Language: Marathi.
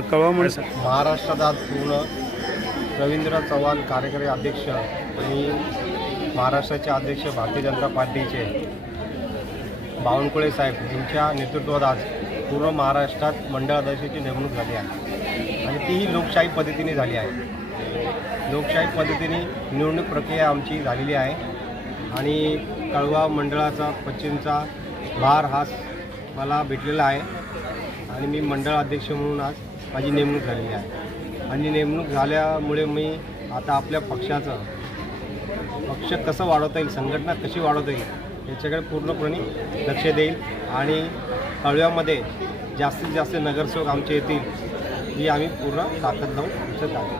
कळवा महाराष्ट्रात आज पूर्ण रवींद्र चव्हाण कार्यकारी अध्यक्ष आणि महाराष्ट्राचे अध्यक्ष भारतीय जनता पार्टीचे बावनकुळे साहेब यांच्या नेतृत्वात आज पूर्ण महाराष्ट्रात मंडळ अध्यक्षाची नेमणूक झाली आहे आणि तीही लोकशाही पद्धतीने झाली आहे। लोकशाही पद्धतीने निवडणूक प्रक्रिया आमची झालेली आहे आणि कळवा मंडळाचा पश्चिमचा भार हा मला भेटलेला आहे आणि मी मंडळ अध्यक्ष म्हणून आज माझी नेमणूक झालेली आहे आणि नेमणूक झाल्यामुळे मी आता आपल्या पक्षाचं पक्ष कसं वाढवता येईल, संघटना कशी वाढवता येईल याच्याकडे पूर्णपणे लक्ष देईल आणि कळव्यामध्ये जास्तीत जास्त नगरसेवक आमचे येतील ही आम्ही पूर्ण ताकद लावून इच्छित आहे।